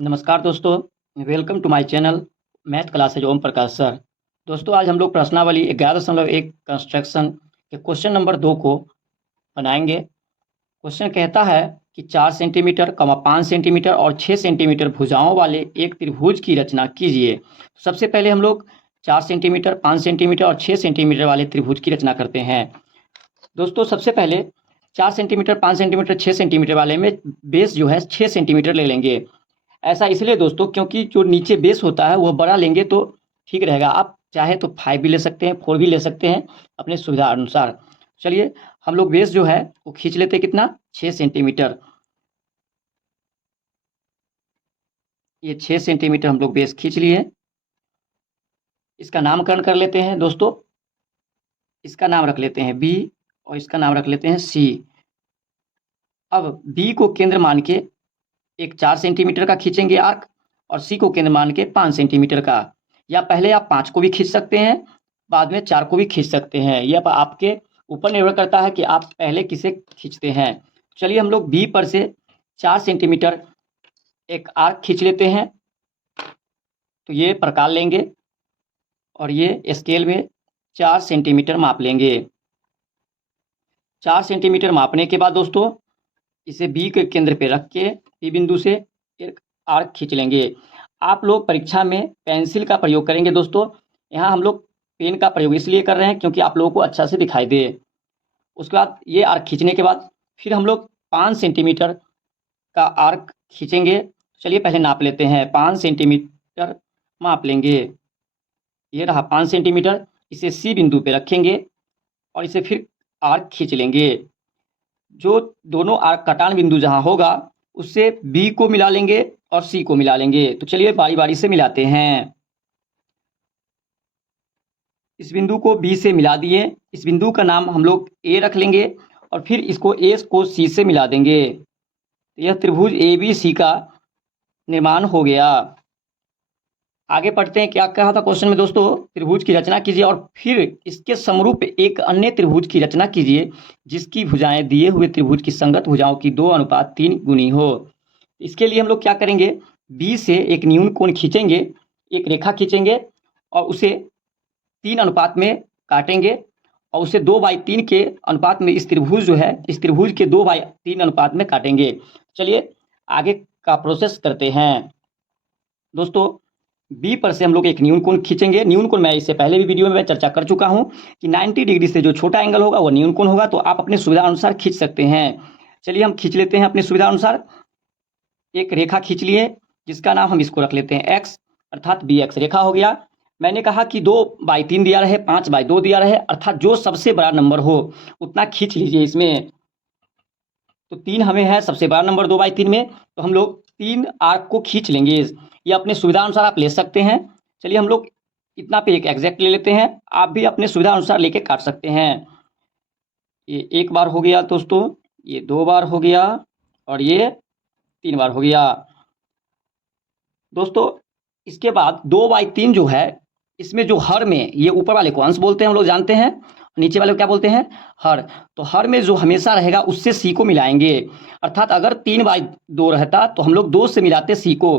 नमस्कार दोस्तों, welcome to my channel math classes Om Prakash sir. दोस्तों आज हम लोग प्रश्नावली 11.1 कंस्ट्रक्शन के क्वेश्चन नंबर 2 को बनाएंगे। क्वेश्चन कहता है कि 4 सेंटीमीटर, 5 सेंटीमीटर और 6 सेंटीमीटर भुजाओं वाले एक त्रिभुज की रचना कीजिए। सबसे पहले हम लोग 4 सेंटीमीटर, 5 सेंटीमीटर और 6 सेंटीमीटर वाले त्रिभुज की रचना करते हैं। दोस्तों सबसे पहले 4 सेंटीमीटर, 5 सेंटीमीटर, 6 सेंटीमीटर वाले में बेस जो है 6 सेंटीमीटर ले लेंगे। ऐसा इसलिए दोस्तों क्योंकि जो नीचे बेस होता है वह बड़ा लेंगे तो ठीक रहेगा। आप चाहे तो 5 भी ले सकते हैं, 4 भी ले सकते हैं अपने सुविधा अनुसार। चलिए हम लोग बेस जो है वो खींच लेते हैं, कितना 6 सेंटीमीटर। ये 6 सेंटीमीटर हम लोग बेस खींच लिए। इसका नामकरण कर लेते हैं दोस्तों। इसका नाम रख लेते हैं बी और इसका नाम रख लेते हैं सी। अब बी को केंद्र मान के एक 4 सेंटीमीटर का खींचेंगे आर्क और सी को केंद्र मान के 5 सेंटीमीटर का। या पहले आप 5 को भी खींच सकते हैं, बाद में 4 को भी खींच सकते हैं। यह आपके ऊपर निर्भर करता है कि आप पहले किसे खींचते हैं। चलिए हम लोग बी पर से 4 सेंटीमीटर एक आर्क खींच लेते हैं। तो ये प्रकार लेंगे और ये स्केल में 4 सेंटीमीटर माप लेंगे। 4 सेंटीमीटर मापने के बाद दोस्तों इसे बी के केंद्र पे रख के बी बिंदु से एक आर्क खींच लेंगे। आप लोग परीक्षा में पेंसिल का प्रयोग करेंगे दोस्तों। यहाँ हम लोग पेन का प्रयोग इसलिए कर रहे हैं क्योंकि आप लोगों को अच्छा से दिखाई दे। उसके बाद ये आर्क खींचने के बाद फिर हम लोग 5 सेंटीमीटर का आर्क खींचेंगे। चलिए पहले नाप लेते हैं। 5 सेंटीमीटर माप लेंगे। ये रहा 5 सेंटीमीटर। इसे सी बिंदु पे रखेंगे और इसे फिर आर्क खींच लेंगे। जो दोनों आर्क कटान बिंदु जहां होगा उससे बी को मिला लेंगे और सी को मिला लेंगे। तो चलिए बारी बारी से मिलाते हैं। इस बिंदु को बी से मिला दिए। इस बिंदु का नाम हम लोग ए रख लेंगे और फिर इसको ए को सी से मिला देंगे। यह त्रिभुज ए बी सी का निर्माण हो गया। आगे पढ़ते हैं। क्या कहा था क्वेश्चन में दोस्तों? त्रिभुज की रचना कीजिए और फिर इसके समरूप एक अन्य त्रिभुज की रचना कीजिए जिसकी भुजाएं दिए हुए त्रिभुज की संगत भुजाओं की 2:3 गुनी हो। इसके लिए हम लोग क्या करेंगे? बी से एक न्यून कोण खींचेंगे, एक रेखा खींचेंगे और उसे 3 अनुपात में काटेंगे और उसे 2/3 के अनुपात में इस त्रिभुज जो है इस त्रिभुज के 2/3 अनुपात में काटेंगे। चलिए आगे का प्रोसेस करते हैं दोस्तों। बी पर से हम लोग एक न्यून कोण खींचेंगे। न्यून कोण मैं इससे पहले भी वीडियो में मैं चर्चा कर चुका हूं कि 90 डिग्री से जो छोटा एंगल होगा वो न्यून कोण होगा। तो आप अपने सुविधा अनुसार खींच सकते हैं। चलिए हम खींच लेते हैं अपनी सुविधा अनुसार। एक रेखा खींच लिए जिसका नाम हम इसको रख लेते हैं एक्स, अर्थात बी एक्स रेखा हो गया। मैंने कहा कि 2/3 दिया रहे, 5/2 दिया रहे, अर्थात जो सबसे बड़ा नंबर हो उतना खींच लीजिए इसमें। तो 3 हमें है सबसे बड़ा नंबर 2/3 में, तो हम लोग 3 आर्क को खींच लेंगे। ये अपने सुविधा अनुसार आप ले सकते हैं। चलिए हम लोग इतना पे एक एग्जैक्ट ले लेते हैं। आप भी अपने सुविधा अनुसार लेके काट सकते हैं। ये एक बार हो गया दोस्तों, ये 2 बार हो गया और ये 3 बार हो गया दोस्तों। इसके बाद 2/3 जो है इसमें जो हर में, ये ऊपर वाले को अंश बोलते हैं हम लोग जानते हैं, नीचे वाले को क्या बोलते हैं? हर। तो हर में जो हमेशा रहेगा उससे सी को मिलाएंगे। अर्थात अगर 3/2 रहता तो हम लोग 2 से मिलाते सी को।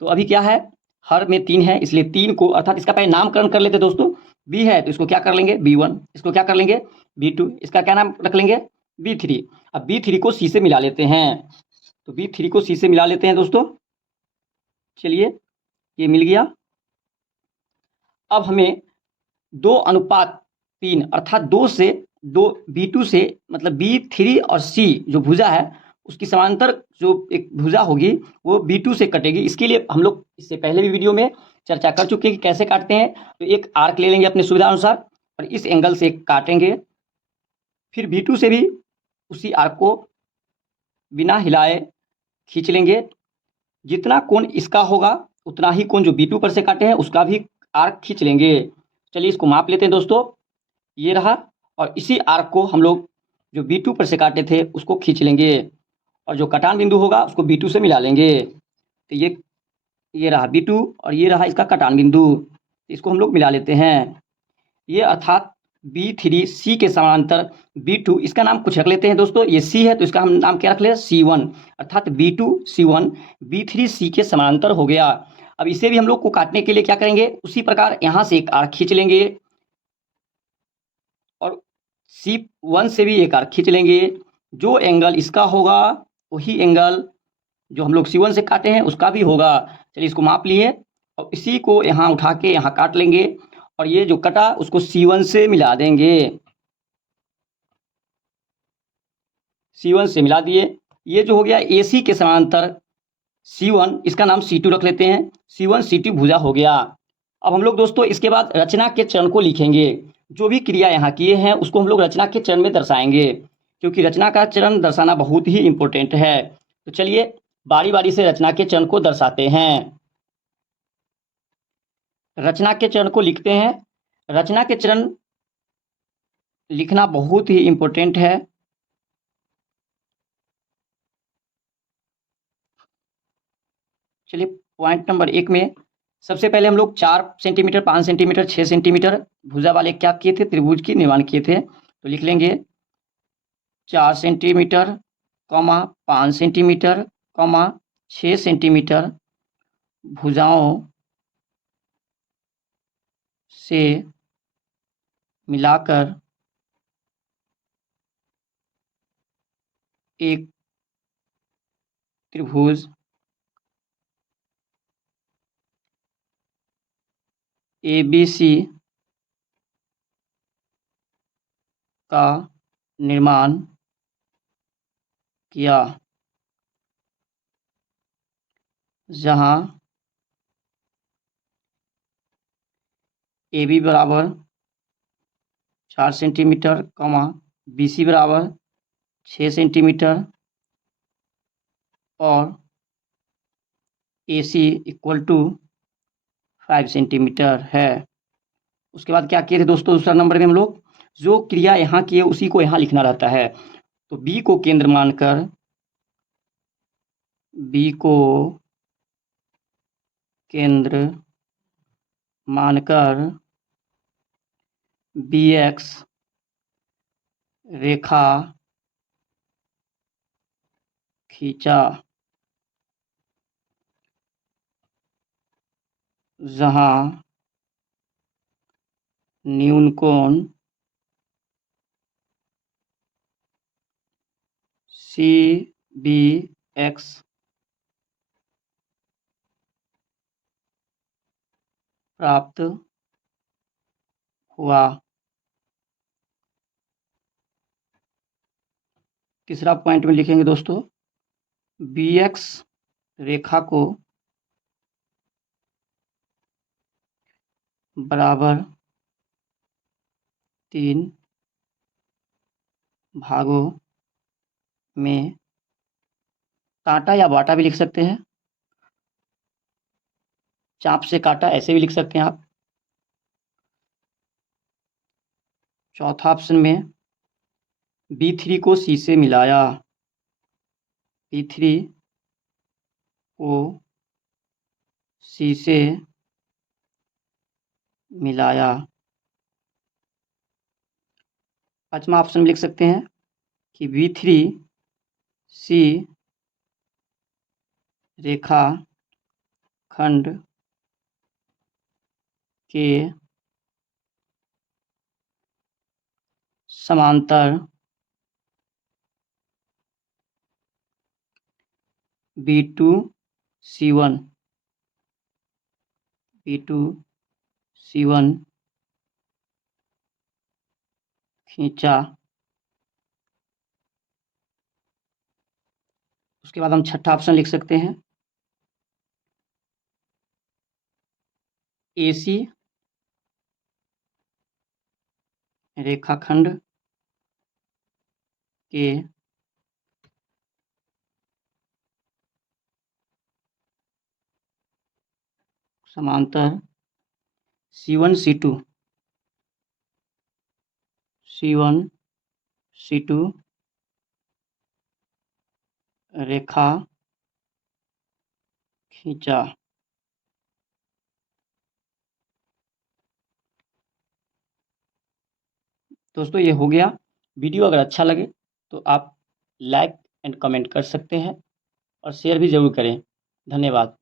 तो अभी क्या है? हर में 3 है इसलिए 3 को, अर्थात इसका पहले नामकरण कर लेते दोस्तों। बी है तो इसको क्या कर लेंगे? B1। इसको क्या कर लेंगे? B2। इसका क्या नाम रख लेंगे? B3। अब B3 को सी से मिला लेते हैं। तो B3 को सी से मिला लेते हैं दोस्तों। चलिए ये मिल गया। अब हमें 2:3 अर्थात 2 से 2 B2 से मतलब B3 और C जो भुजा है उसकी समांतर जो एक भुजा होगी वो B2 से कटेगी। इसके लिए हम लोग इससे पहले भी वीडियो में चर्चा कर चुके हैं कि कैसे काटते हैं। तो एक आर्क ले लेंगे अपनी सुविधा अनुसार और इस एंगल से काटेंगे। फिर B2 से भी उसी आर्क को बिना हिलाए खींच लेंगे। जितना कोण इसका होगा उतना ही कोण जो B2 पर से काटे हैं उसका भी आर्क खींच लेंगे। चलिए इसको माप लेते हैं दोस्तों। ये रहा और इसी आर्क को हम लोग जो B2 पर से काटे थे उसको खींच लेंगे और जो कटान बिंदु होगा उसको B2 से मिला लेंगे। तो ये रहा B2 और ये रहा इसका कटान बिंदु। इसको हम लोग मिला लेते हैं। ये अर्थात B3C के समानांतर B2, इसका नाम कुछ रख लेते हैं दोस्तों, ये C है तो इसका हम नाम क्या रख ले, C1, अर्थात B2C1 B3C के समानांतर हो गया। अब इसे भी हम लोग को काटने के लिए क्या करेंगे, उसी प्रकार यहाँ से एक आर्क खींच लेंगे और C1 से भी एक आर्क खींच लेंगे। जो एंगल इसका होगा वही एंगल जो हम लोग C1 से काटे हैं उसका भी होगा। चलिए इसको माप लिए और इसी को यहाँ उठा के यहाँ काट लेंगे और ये जो कटा उसको C1 से मिला देंगे। C1 से मिला दिए। ये जो हो गया AC के समानांतर C1, इसका नाम C2 रख लेते हैं। C1 C2 भुजा हो गया। अब हम लोग दोस्तों इसके बाद रचना के चरण को लिखेंगे। जो भी क्रिया यहाँ किए हैं उसको हम लोग रचना के चरण में दर्शाएंगे, क्योंकि रचना का चरण दर्शाना बहुत ही इंपॉर्टेंट है। तो चलिए बारी बारी से रचना के चरण को दर्शाते हैं। रचना के चरण को लिखते हैं। रचना के चरण लिखना बहुत ही इंपॉर्टेंट है। चलिए पॉइंट नंबर 1 में सबसे पहले हम लोग 4 सेंटीमीटर, 5 सेंटीमीटर, 6 सेंटीमीटर भुजा वाले क्या किए थे, त्रिभुज की निर्माण किए थे। तो लिख लेंगे 4 सेंटीमीटर, 5 सेंटीमीटर, 6 सेंटीमीटर भुजाओं से मिलाकर एक त्रिभुज ABC का निर्माण किया, जहां AB बराबर 4 सेंटीमीटर, BC बराबर 6 सेंटीमीटर और AC इक्वल टू 5 सेंटीमीटर है। उसके बाद क्या किए थे दोस्तों, दूसरा नंबर में हम लोग जो क्रिया यहाँ किए उसी को यहाँ लिखना रहता है। तो B को केंद्र मानकर BX रेखा खींचा, जहां न्यून कोण CBX प्राप्त हुआ। तीसरा पॉइंट में लिखेंगे दोस्तों, BX रेखा को बराबर 3 भागों में काटा या बांटा भी लिख सकते हैं, चाप से काटा ऐसे भी लिख सकते हैं आप। चौथा ऑप्शन में B3 को C से मिलाया, B3 को C से मिलाया। पांचवा ऑप्शन में लिख सकते हैं कि B3C रेखा खंड के समांतर B2C1 खींचा। उसके बाद हम छठा ऑप्शन लिख सकते हैं, AC रेखाखंड के समांतर C1 C2 रेखा खींचा। दोस्तों ये हो गया। वीडियो अगर अच्छा लगे तो आप लाइक एंड कमेंट कर सकते हैं और शेयर भी ज़रूर करें। धन्यवाद।